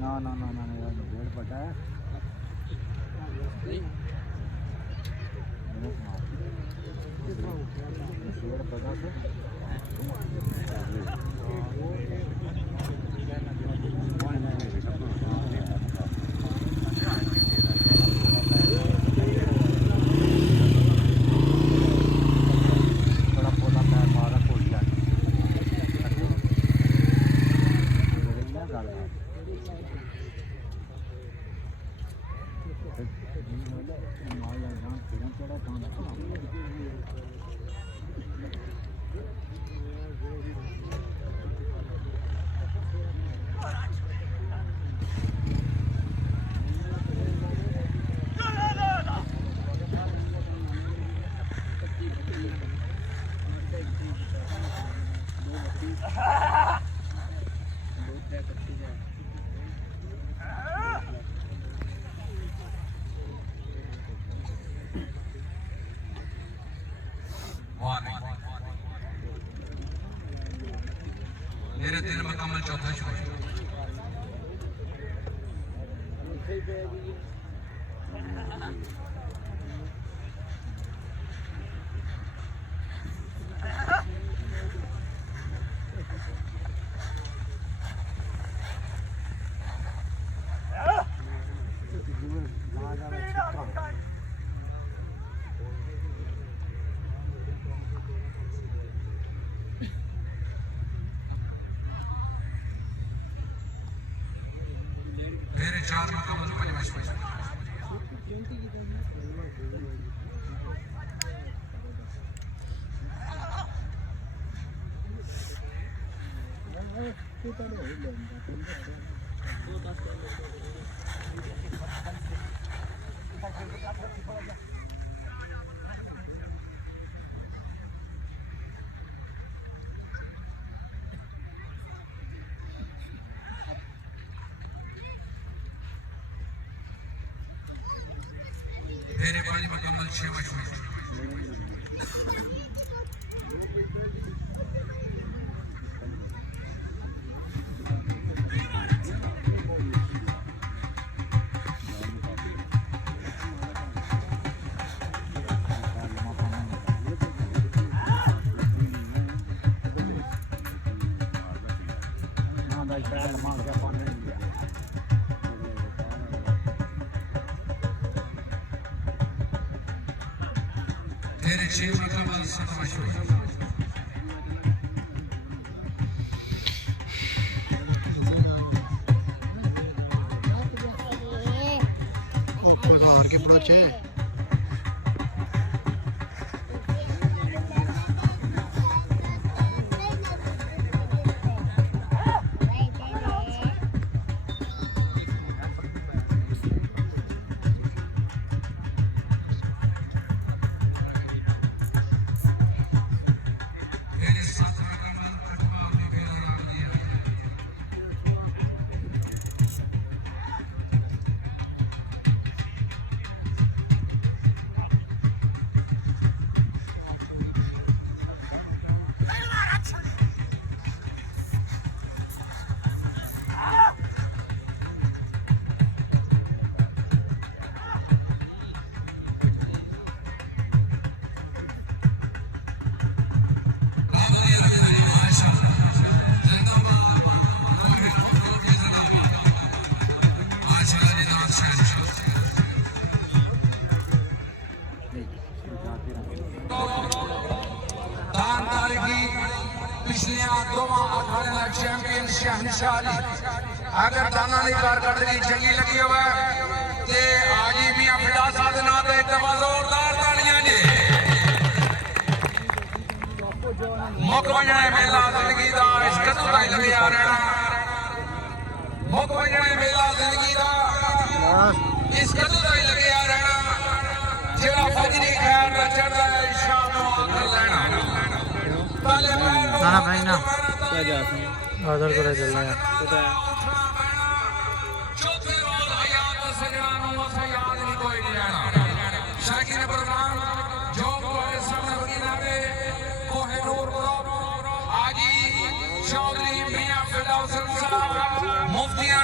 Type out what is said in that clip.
ना ना ना ना डेढ़ पटा है डेढ़ पटा से मेरे दिन मुकम्मल चौथा शो मेरे चार मुकम्मल मेरे पानी मुकम्मल 6 मशहूर तेरे 6 मुकम्मल 7 मशहूर बाजार के पड़ोचे चैंपियन शहनशाह अगर दाना की कारकर्दगी चंगी लगी हो आजी मियां फिदा साहब नाम से एक दफा जोरदार तालियां जी मुक वजना मेला जिंदगी का इस कदू लगे आ रहना मुख वजने मेला जिंदगी का बस इस कदू का ही लगे आ रहना जेड़ा फजरी खैर न चढ़दा है शाम को आकर लेना ताले ना ना भाई ना क्या जा आदर करे चल रहा है पता है चौथे रोज हयात सजना नु अस याद नहीं कोई नहीं रहना शाकिर प्रधान जो कोई सामने वकीला दे कोहे नूर आजी चौधरी मियां फिरदौस साहब मुफ्तियां